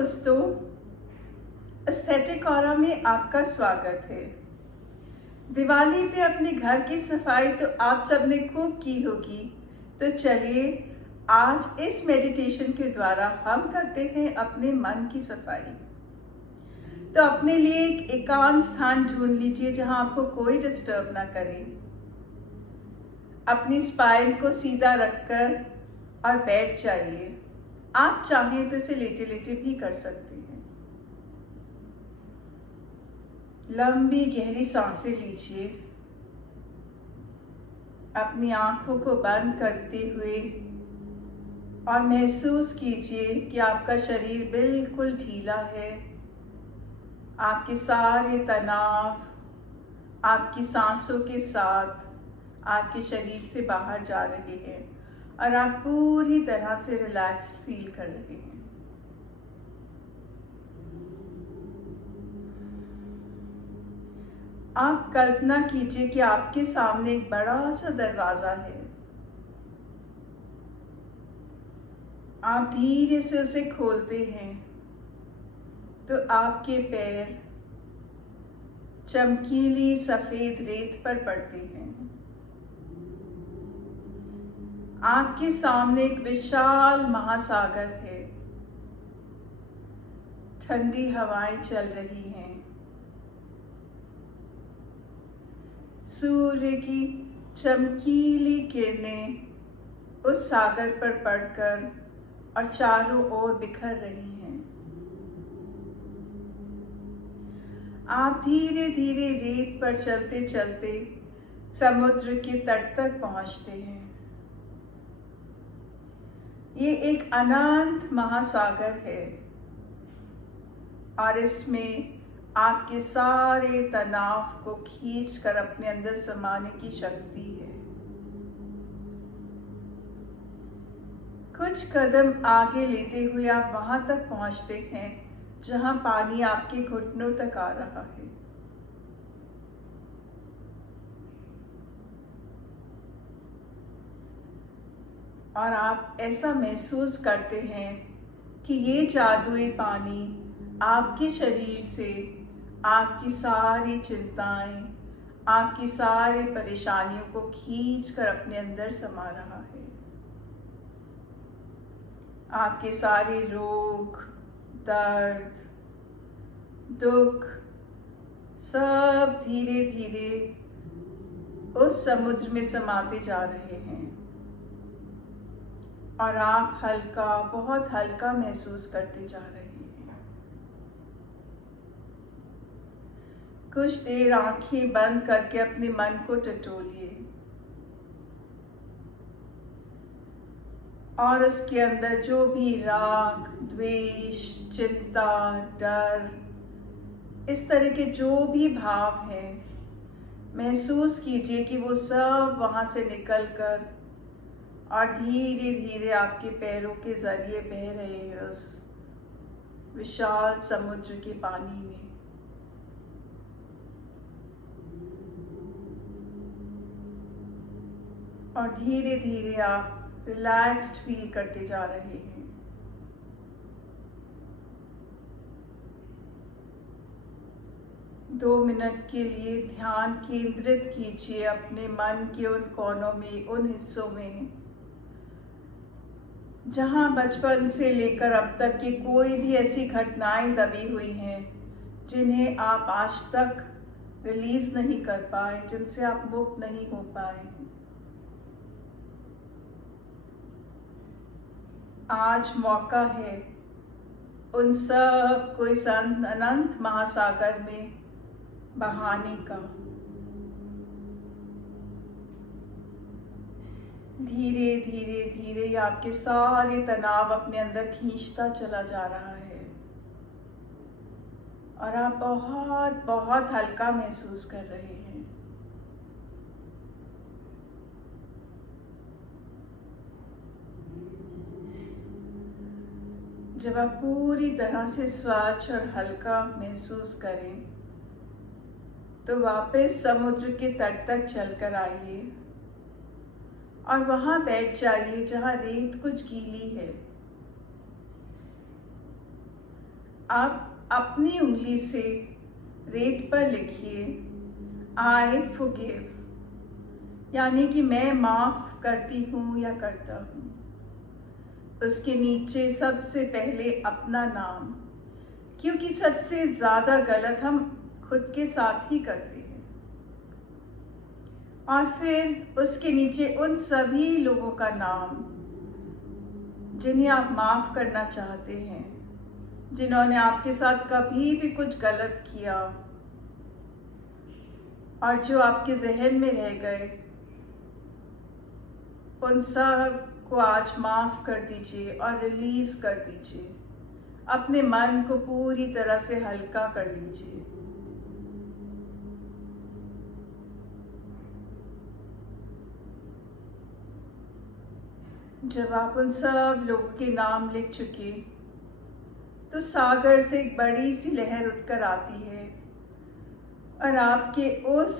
दोस्तों, aesthetic aura में आपका स्वागत है। दिवाली पे अपने घर की सफाई तो आप सबने खूब की होगी। तो चलिए आज इस मेडिटेशन के द्वारा हम करते हैं अपने मन की सफाई। तो अपने लिए एक एकांत स्थान ढूंढ लीजिए जहां आपको कोई डिस्टर्ब ना करे। अपनी स्पाइन को सीधा रखकर और बैठ जाइए। आप चाहें तो इसे लेटे लेटे भी कर सकते हैं। लंबी गहरी सांसें लीजिए। अपनी आंखों को बंद करते हुए और महसूस कीजिए कि आपका शरीर बिल्कुल ढीला है। आपके सारे तनाव आपकी सांसों के साथ आपके शरीर से बाहर जा रहे हैं और आप पूरी तरह से रिलैक्स्ड फील कर रहे हैं। आप कल्पना कीजिए कि आपके सामने एक बड़ा सा दरवाजा है। आप धीरे से उसे खोलते हैं तो आपके पैर चमकीली सफेद रेत पर पड़ते हैं। आपके सामने एक विशाल महासागर है। ठंडी हवाएं चल रही हैं। सूर्य की चमकीली किरणें उस सागर पर पड़कर और चारों ओर बिखर रही हैं। आप धीरे धीरे रेत पर चलते चलते समुद्र के तट तक पहुंचते हैं। ये एक अनंत महासागर है और इसमें आपके सारे तनाव को खींचकर अपने अंदर समाने की शक्ति है। कुछ कदम आगे लेते हुए आप वहां तक पहुंचते हैं जहां पानी आपके घुटनों तक आ रहा है। और आप ऐसा महसूस करते हैं कि ये जादुई पानी आपके शरीर से आपकी सारी चिंताएं, आपकी सारी परेशानियों को खींचकर अपने अंदर समा रहा है। आपके सारे रोग, दर्द, दुख सब धीरे धीरे उस समुद्र में समाते जा रहे हैं और आप हल्का, बहुत हल्का महसूस करते जा रहे हैं। कुछ देर आंखें बंद करके अपने मन को टटोलिए और उसके अंदर जो भी राग, द्वेष, चिंता, डर, इस तरह के जो भी भाव हैं, महसूस कीजिए कि वो सब वहां से निकलकर और धीरे धीरे आपके पैरों के जरिए बह रहे हैं उस विशाल समुद्र के पानी में। और धीरे धीरे आप रिलैक्स्ड फील करते जा रहे हैं। दो मिनट के लिए ध्यान केंद्रित कीजिए अपने मन के उन कोनों में, उन हिस्सों में जहां बचपन से लेकर अब तक की कोई भी ऐसी घटनाएं दबी हुई हैं जिन्हें आप आज तक रिलीज नहीं कर पाए, जिनसे आप मुक्त नहीं हो पाए। आज मौका है उन सब को इस अनंत महासागर में बहाने का। धीरे धीरे धीरे आपके सारे तनाव अपने अंदर खींचता चला जा रहा है और आप बहुत बहुत हल्का महसूस कर रहे हैं। जब आप पूरी तरह से स्वच्छ और हल्का महसूस करें तो वापस समुद्र के तट तक चलकर आइए और वहां बैठ जाइए जहां रेत कुछ गीली है। आप अपनी उंगली से रेत पर लिखिए आई फॉरगिव, यानी कि मैं माफ़ करती हूँ या करता हूँ। उसके नीचे सबसे पहले अपना नाम, क्योंकि सबसे ज़्यादा गलत हम खुद के साथ ही करते हैं। और फिर उसके नीचे उन सभी लोगों का नाम जिन्हें आप माफ़ करना चाहते हैं, जिन्होंने आपके साथ कभी भी कुछ गलत किया और जो आपके जहन में रह गए, उन सब को आज माफ़ कर दीजिए और रिलीज़ कर दीजिए। अपने मन को पूरी तरह से हल्का कर लीजिए। जब आप उन सब लोगों के नाम लिख चुके, तो सागर से एक बड़ी सी लहर उठकर आती है और आपके उस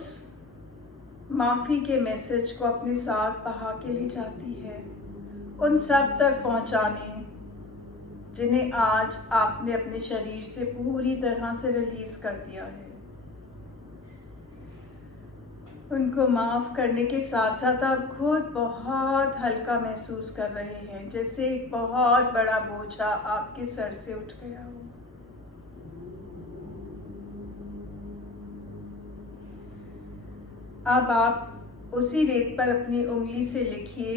माफ़ी के मैसेज को अपने साथ बहा के ले जाती है, उन सब तक पहुंचाने जिन्हें आज आपने अपने शरीर से पूरी तरह से रिलीज कर दिया है। उनको माफ़ करने के साथ साथ आप खुद बहुत हल्का महसूस कर रहे हैं, जैसे एक बहुत बड़ा बोझा आपके सर से उठ गया हो। अब आप उसी रेत पर अपनी उंगली से लिखिए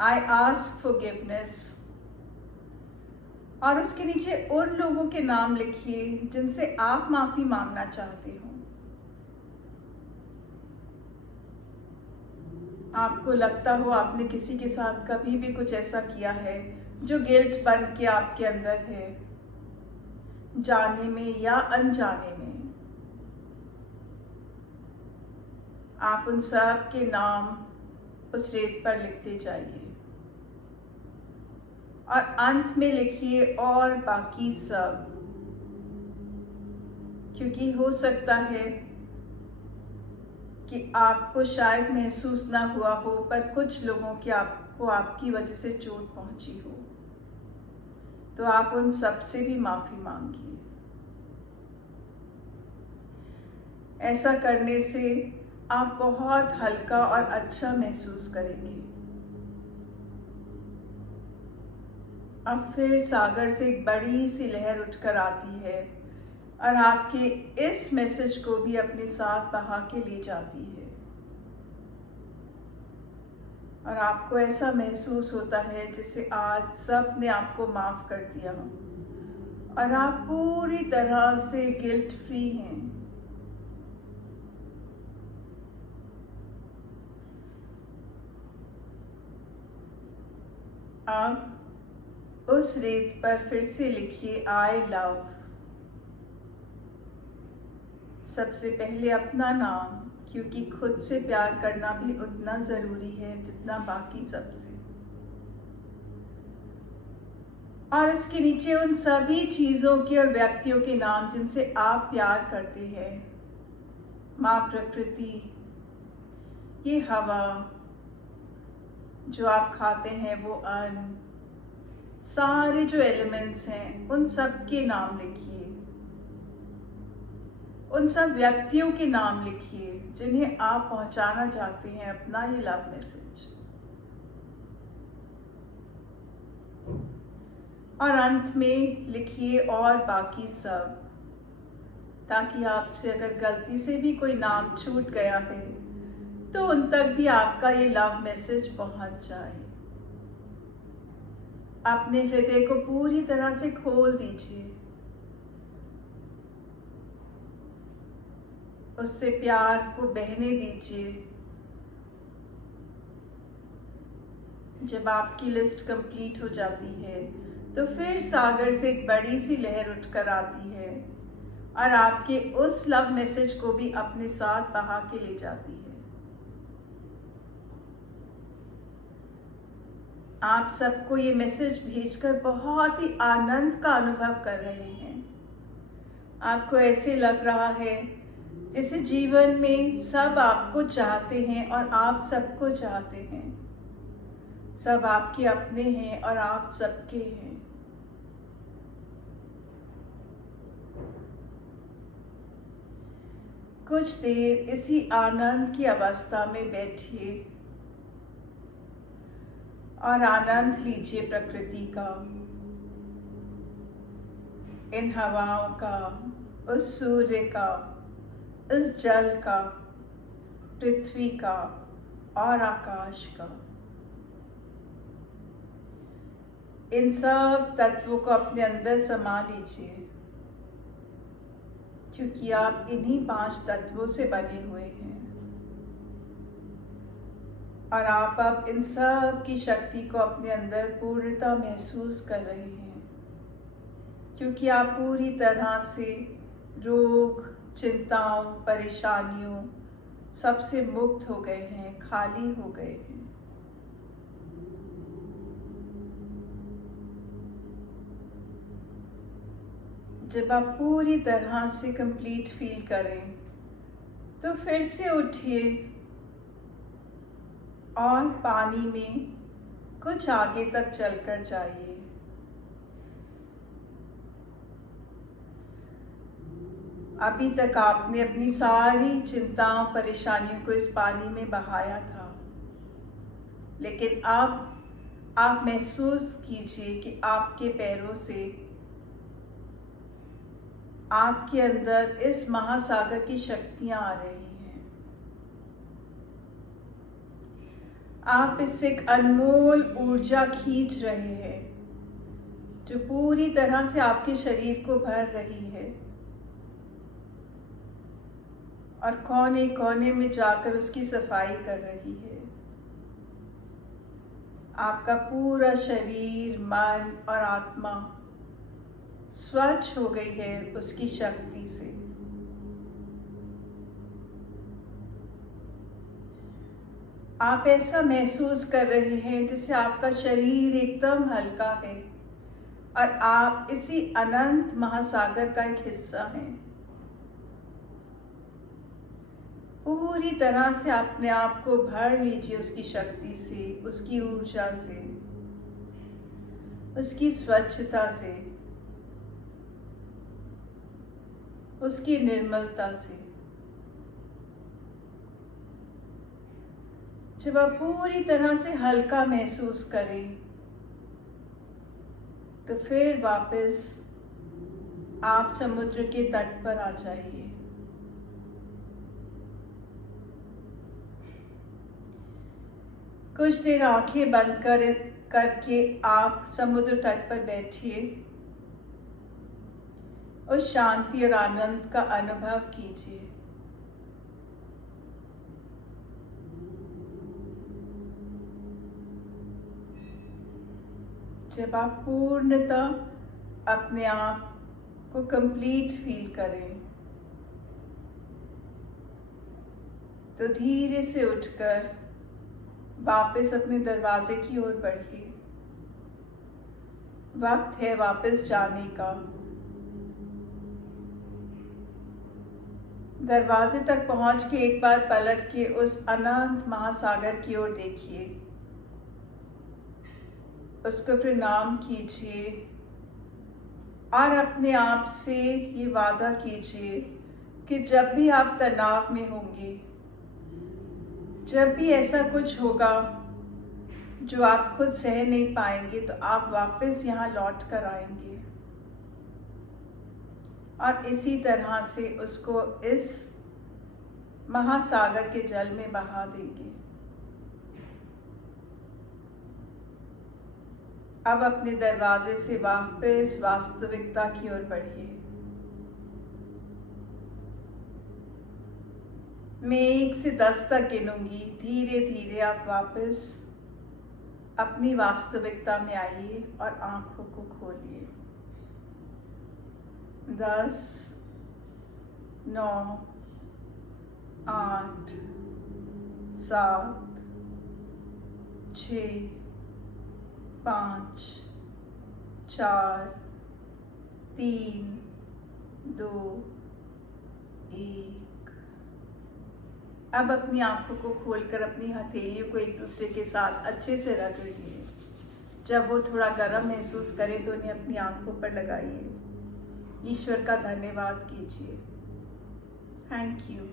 आई आस्क फॉरगिवनेस, और उसके नीचे उन लोगों के नाम लिखिए जिनसे आप माफ़ी मांगना चाहते हो। आपको लगता हो आपने किसी के साथ कभी भी कुछ ऐसा किया है जो गिल्ट बन के आपके अंदर है, जाने में या अनजाने में। आप उन सब के नाम उस रेत पर लिखते जाइए और अंत में लिखिए और बाकी सब, क्योंकि हो सकता है कि आपको शायद महसूस ना हुआ हो, पर कुछ लोगों की आपको आपकी वजह से चोट पहुंची हो, तो आप उन सब से भी माफ़ी मांगिए। ऐसा करने से आप बहुत हल्का और अच्छा महसूस करेंगे। अब फिर सागर से एक बड़ी सी लहर उठकर आती है और आपके इस मैसेज को भी अपने साथ बहा के ले जाती है, और आपको ऐसा महसूस होता है जैसे आज सब ने आपको माफ़ कर दिया और आप पूरी तरह से गिल्ट फ्री हैं। अब उस रेत पर फिर से लिखिए आई लव। सबसे पहले अपना नाम, क्योंकि खुद से प्यार करना भी उतना ज़रूरी है जितना बाकी सबसे। और इसके नीचे उन सभी चीज़ों के और व्यक्तियों के नाम जिनसे आप प्यार करते हैं। माँ प्रकृति, ये हवा जो आप खाते हैं, वो अन्न, सारे जो एलिमेंट्स हैं, उन सब के नाम लिखिए। उन सब व्यक्तियों के नाम लिखिए जिन्हें आप पहुंचाना चाहते हैं अपना ये लव मैसेज। और अंत में लिखिए और बाकी सब, ताकि आपसे अगर गलती से भी कोई नाम छूट गया है तो उन तक भी आपका ये लव मैसेज पहुंच जाए। अपने हृदय को पूरी तरह से खोल दीजिए, उससे प्यार को बहने दीजिए। जब आपकी लिस्ट कंप्लीट हो जाती है तो फिर सागर से एक बड़ी सी लहर उठकर आती है और आपके उस लव मैसेज को भी अपने साथ बहा के ले जाती है। आप सबको ये मैसेज भेजकर बहुत ही आनंद का अनुभव कर रहे हैं। आपको ऐसे लग रहा है जैसे जीवन में सब आपको चाहते हैं और आप सबको चाहते हैं। सब आपके अपने हैं और आप सबके हैं। कुछ देर इसी आनंद की अवस्था में बैठिए और आनंद लीजिए प्रकृति का, इन हवाओं का, उस सूर्य का, इस जल का, पृथ्वी का और आकाश का। इन सब तत्वों को अपने अंदर समा लीजिए, क्योंकि आप इन्हीं 5 तत्वों से बने हुए हैं और आप अब इन सब की शक्ति को अपने अंदर पूर्णतः महसूस कर रहे हैं, क्योंकि आप पूरी तरह से रोग, चिंताओं, परेशानियों सबसे मुक्त हो गए हैं, खाली हो गए हैं। जब आप पूरी तरह से कंप्लीट फील करें तो फिर से उठिए और पानी में कुछ आगे तक चलकर जाइए। अभी तक आपने अपनी सारी चिंताओं, परेशानियों को इस पानी में बहाया था, लेकिन अब आप महसूस कीजिए कि आपके पैरों से आपके अंदर इस महासागर की शक्तियां आ रही हैं। आप इससे एक अनमोल ऊर्जा खींच रहे हैं जो पूरी तरह से आपके शरीर को भर रही है और कोने कोने में जाकर उसकी सफाई कर रही है। आपका पूरा शरीर, मन और आत्मा स्वच्छ हो गई है उसकी शक्ति से। आप ऐसा महसूस कर रहे हैं जैसे आपका शरीर एकदम हल्का है और आप इसी अनंत महासागर का एक हिस्सा हैं। पूरी तरह से अपने आप को भर लीजिए उसकी शक्ति से, उसकी ऊर्जा से, उसकी स्वच्छता से, उसकी निर्मलता से। जब आप पूरी तरह से हल्का महसूस करें तो फिर वापस आप समुद्र के तट पर आ जाइए। कुछ देर आंखें बंद करके आप समुद्र तट पर बैठिए, उस शांति और आनंद का अनुभव कीजिए। जब आप पूर्णतः अपने आप को कंप्लीट फील करें तो धीरे से उठकर वापस अपने दरवाजे की ओर बढ़िए। वक्त है वापस जाने का। दरवाजे तक पहुंच के एक बार पलट के उस अनंत महासागर की ओर देखिए, उसको प्रणाम कीजिए और अपने आप से ये वादा कीजिए कि जब भी आप तनाव में होंगे, जब भी ऐसा कुछ होगा जो आप खुद सह नहीं पाएंगे, तो आप वापस यहाँ लौट कर आएंगे और इसी तरह से उसको इस महासागर के जल में बहा देंगे। अब अपने दरवाजे से वापस वास्तविकता की ओर बढ़िए। मैं 1 से 10 तक गिनूंगी, धीरे धीरे आप वापस अपनी वास्तविकता में आइए और आंखों को खोलिए। 10, 9, 8, 7, 6, 5, 4, 3, 2, 1। अब अपनी आंखों को खोलकर अपनी हथेलियों को एक दूसरे के साथ अच्छे से रगड़िए। जब वो थोड़ा गर्म महसूस करें तो उन्हें अपनी आंखों पर लगाइए। ईश्वर का धन्यवाद कीजिए। Thank you.